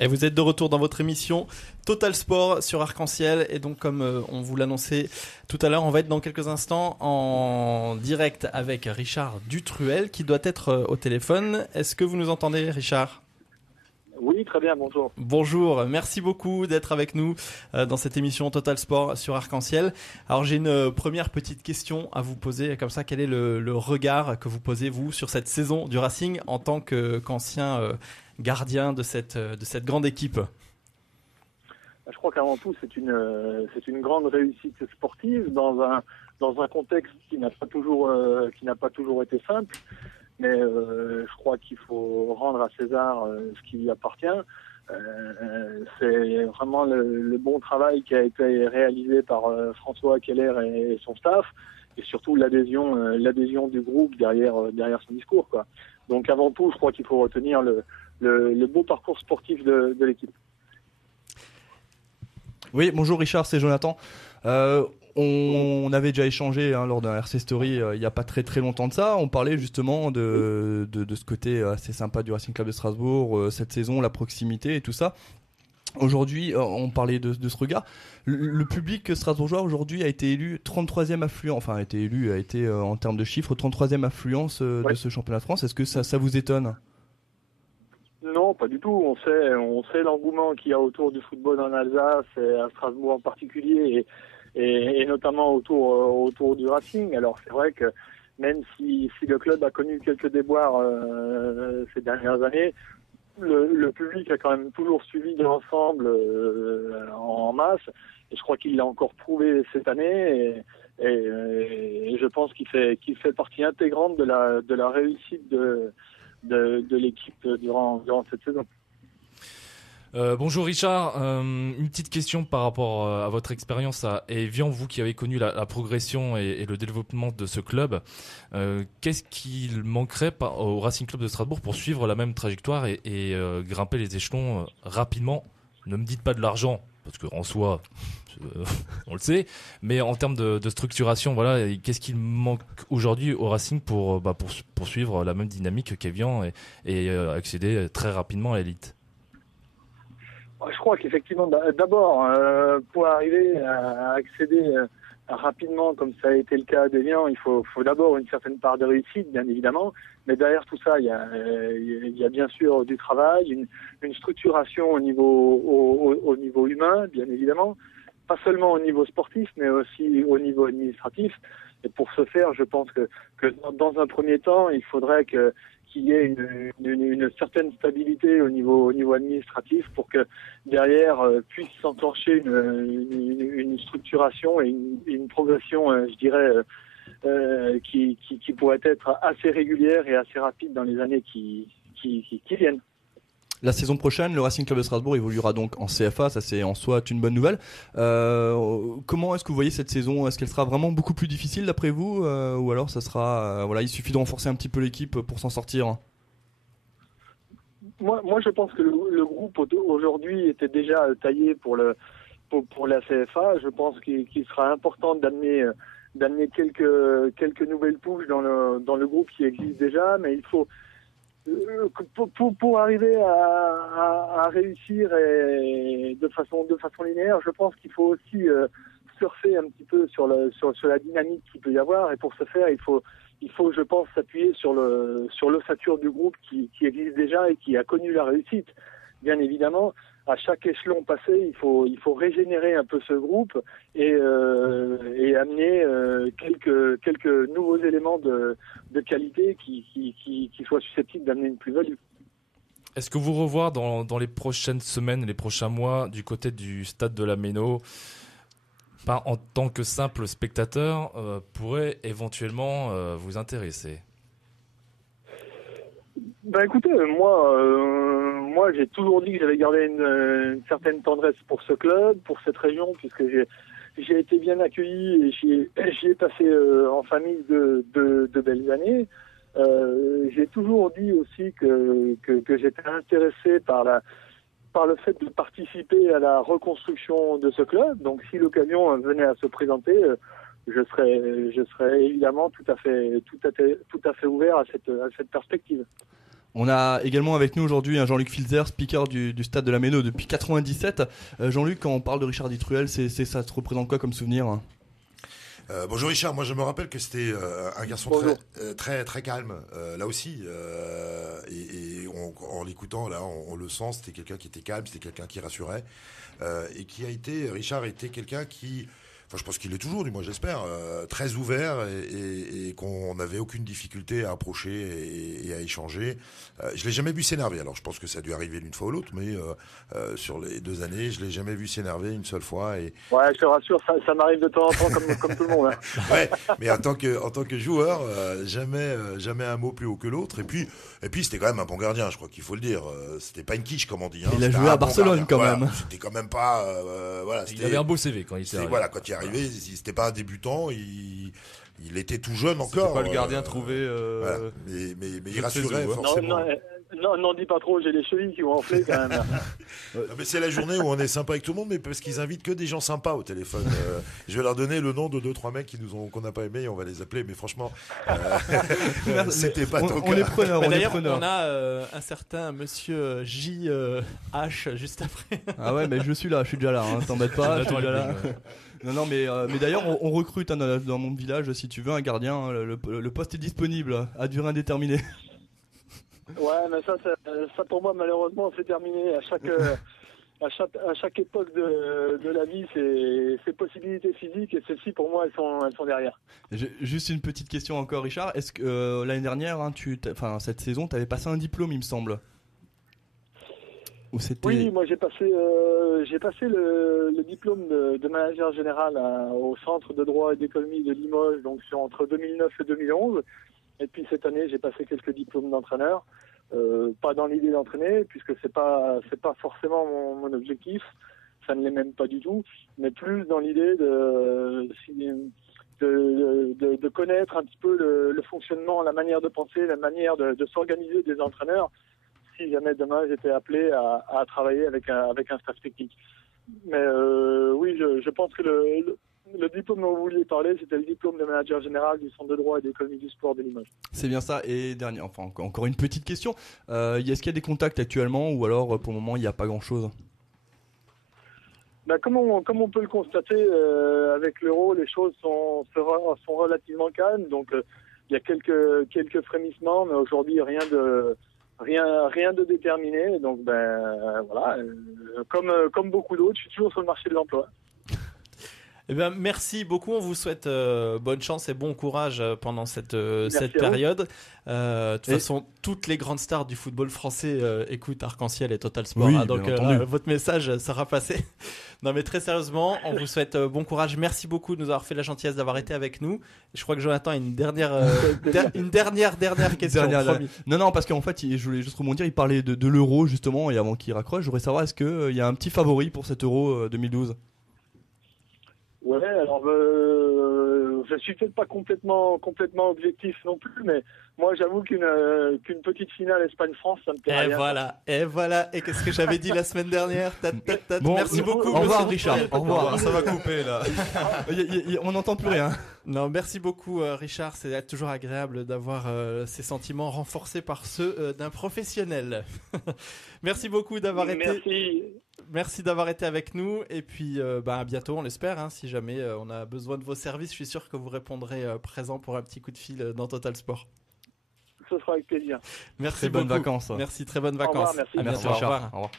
Et vous êtes de retour dans votre émission Total Sport sur Arc-en-Ciel. Et donc, comme on vous l'annonçait tout à l'heure, on va être dans quelques instants en direct avec Richard Dutruel qui doit être au téléphone. Est-ce que vous nous entendez, Richard ? Oui, très bien, bonjour. Bonjour, merci beaucoup d'être avec nous dans cette émission Total Sport sur Arc-en-Ciel. Alors j'ai une première petite question à vous poser comme ça. Quel est le regard que vous posez, vous, sur cette saison du Racing en tant qu'ancien gardien de cette grande équipe ? Je crois qu'avant tout, c'est une grande réussite sportive dans un contexte qui n'a pas toujours été simple. Mais je crois qu'il faut rendre à César ce qui lui appartient. C'est vraiment le bon travail qui a été réalisé par François Keller et son staff, et surtout l'adhésion du groupe derrière son discours, quoi. Donc avant tout, je crois qu'il faut retenir le beau parcours sportif de l'équipe. Oui, bonjour Richard, c'est Jonathan. On avait déjà échangé lors d'un RC Story il n'y a pas très très longtemps de ça. On parlait justement de ce côté assez sympa du Racing Club de Strasbourg, cette saison, la proximité et tout ça. Aujourd'hui, on parlait de ce regard. Le public strasbourgeois aujourd'hui a été élu 33e affluent, enfin a été en termes de chiffres 33e affluence de ce championnat de France. Est-ce que ça vous étonne ? Non, pas du tout. On sait l'engouement qu'il y a autour du football en Alsace et à Strasbourg en particulier. Et notamment autour du Racing. Alors c'est vrai que même si le club a connu quelques déboires ces dernières années, le public a quand même toujours suivi de l'ensemble en masse. Et je crois qu'il l'a encore prouvé cette année. Et je pense qu'il fait partie intégrante de la réussite de l'équipe durant cette saison. Bonjour Richard, une petite question par rapport à votre expérience à Évian, vous qui avez connu la progression et le développement de ce club. Qu'est-ce qu'il manquerait au Racing Club de Strasbourg pour suivre la même trajectoire et grimper les échelons rapidement ? Ne me dites pas de l'argent, parce qu'en soi, on le sait, mais en termes de structuration, voilà, qu'est-ce qu'il manque aujourd'hui au Racing pour suivre la même dynamique qu'Évian et accéder très rapidement à l'élite ? Je crois qu'effectivement, d'abord, pour arriver à accéder rapidement, comme ça a été le cas d'Évian, il faut d'abord une certaine part de réussite, bien évidemment. Mais derrière tout ça, il y a bien sûr du travail, une structuration au niveau humain, bien évidemment. Pas seulement au niveau sportif, mais aussi au niveau administratif. Et pour ce faire, je pense que dans un premier temps, il faudrait qu'il y ait une certaine stabilité au niveau administratif pour que derrière puisse s'enclencher une structuration et une progression, je dirais, qui pourrait être assez régulière et assez rapide dans les années qui viennent. La saison prochaine, le Racing Club de Strasbourg évoluera donc en CFA, ça c'est en soi une bonne nouvelle. Comment est-ce que vous voyez cette saison ? Est-ce qu'elle sera vraiment beaucoup plus difficile d'après vous ou alors ça sera il suffit de renforcer un petit peu l'équipe pour s'en sortir ? Moi je pense que le groupe aujourd'hui était déjà taillé pour la CFA. Je pense qu'il sera important d'amener quelques nouvelles touches dans le groupe qui existe déjà, mais il faut pour arriver à réussir et de façon linéaire, je pense qu'il faut aussi surfer un petit peu sur la dynamique qu'il peut y avoir, et pour ce faire, il faut je pense s'appuyer sur l'ossature du groupe qui existe déjà et qui a connu la réussite. Bien évidemment, à chaque échelon passé, il faut régénérer un peu ce groupe et amener quelques nouveaux éléments de qualité qui soient susceptibles d'amener une plus-value. Est-ce que vous revoir dans les prochaines semaines, les prochains mois, du côté du stade de la Méno, pas en tant que simple spectateur, pourrait éventuellement vous intéresser ? Écoutez, moi j'ai toujours dit que j'avais gardé une certaine tendresse pour ce club, pour cette région, puisque j'ai été bien accueilli et j'y ai passé en famille de belles années. J'ai toujours dit aussi que j'étais intéressé par par le fait de participer à la reconstruction de ce club. Donc si l'occasion venait à se présenter, je serais évidemment tout à fait ouvert à cette perspective. On a également avec nous aujourd'hui un Jean-Luc Filzer, speaker du stade de la Méno depuis 97. Jean-Luc, quand on parle de Richard Ditruel, ça te représente quoi comme souvenir ? Bonjour Richard, moi je me rappelle que c'était un garçon très calme, là aussi, en l'écoutant, là on le sent, c'était quelqu'un qui était calme, c'était quelqu'un qui rassurait, et Richard était quelqu'un qui, enfin je pense qu'il est toujours, du moins j'espère, très ouvert et qu'on n'avait aucune difficulté à approcher et à échanger. Je l'ai jamais vu s'énerver, alors je pense que ça a dû arriver l'une fois ou l'autre, mais sur les 2 années, je l'ai jamais vu s'énerver une seule fois. Ouais, je te rassure, ça m'arrive de temps en temps comme tout le monde. Hein. Ouais, mais en tant que joueur, jamais un mot plus haut que l'autre. Et puis c'était quand même un bon gardien, je crois qu'il faut le dire. C'était pas une quiche comme on dit. Hein. Il a joué à Barcelone quand même. Voilà, c'était quand même pas. Voilà. Il avait un beau CV quand il était arrivé. Voilà, quand il est arrivé, c'était pas un débutant. Il était tout jeune encore. C'était pas le gardien trouvé. Voilà. Mais il rassurait forcément. Non, dis pas trop, j'ai les chevilles qui vont enfler quand même. Non, mais c'est la journée où on est sympa avec tout le monde, mais parce qu'ils invitent que des gens sympas au téléphone. Je vais leur donner le nom de 2-3 mecs qu'on n'a pas aimé et on va les appeler, mais franchement, c'était pas trop on est preneurs. D'ailleurs, on a un certain monsieur JH juste après. Ah ouais, mais je suis déjà là, hein, t'embête pas, je suis déjà là. Non, mais d'ailleurs, on recrute dans mon village, si tu veux, un gardien. Hein, le poste est disponible, à durée indéterminée. Ouais, mais ça pour moi, malheureusement, c'est terminé. À chaque époque de la vie, c'est possibilités physiques et celles-ci, pour moi, elles sont derrière. Juste une petite question encore, Richard. Est-ce que l'année dernière, hein, cette saison, tu avais passé un diplôme, il me semble? Ou c'était... Oui, moi j'ai passé le diplôme de manager général au Centre de droit et d'économie de Limoges, donc entre 2009 et 2011. Et puis cette année, j'ai passé quelques diplômes d'entraîneur. Pas dans l'idée d'entraîner, puisque c'est pas forcément mon objectif. Ça ne l'est même pas du tout, mais plus dans l'idée de connaître un petit peu le fonctionnement, la manière de penser, la manière de s'organiser des entraîneurs. Si jamais demain j'étais appelé à travailler avec un staff technique. Mais oui, je pense que le diplôme dont vous vouliez parler, c'était le diplôme de manager général du Centre de droit et d'économie du sport de Limoges. C'est bien ça. Et encore une petite question. Est-ce qu'il y a des contacts actuellement ou alors pour le moment il n'y a pas grand-chose? Comme on peut le constater, avec l'euro, les choses sont relativement calmes. Donc il y a quelques frémissements, mais aujourd'hui rien de déterminé. Donc voilà, comme beaucoup d'autres, je suis toujours sur le marché de l'emploi. Eh bien, merci beaucoup. On vous souhaite bonne chance et bon courage pendant cette période. De toute façon, toutes les grandes stars du football français écoutent Arc-en-Ciel et Total Sport. Oui, donc, votre message sera passé. Non, mais très sérieusement, on vous souhaite bon courage. Merci beaucoup de nous avoir fait la gentillesse d'avoir été avec nous. Je crois que Jonathan a une dernière question. Non, parce qu'en fait, je voulais juste rebondir. Il parlait de l'euro justement, et avant qu'il raccroche, je voudrais savoir est-ce qu'il y a un petit favori pour cet euro 2012? Ouais, alors je suis peut-être pas complètement objectif non plus, mais moi j'avoue qu'une petite finale Espagne-France, ça me plairait bien. Et voilà. Et qu'est-ce que j'avais dit la semaine dernière? Bon, merci beaucoup. Au revoir Richard. Au revoir. Ça va couper là. On n'entend plus rien. Non, merci beaucoup Richard. C'est toujours agréable d'avoir ces sentiments renforcés par ceux d'un professionnel. Merci beaucoup d'avoir été. Merci d'avoir été avec nous et puis à bientôt, on l'espère. Hein, si jamais on a besoin de vos services, je suis sûr que vous répondrez présent pour un petit coup de fil dans Total Sport. Ce sera avec plaisir. Merci très beaucoup. Bonnes vacances. Merci, très bonnes vacances. Au revoir, merci. À bientôt. Au revoir. Au revoir.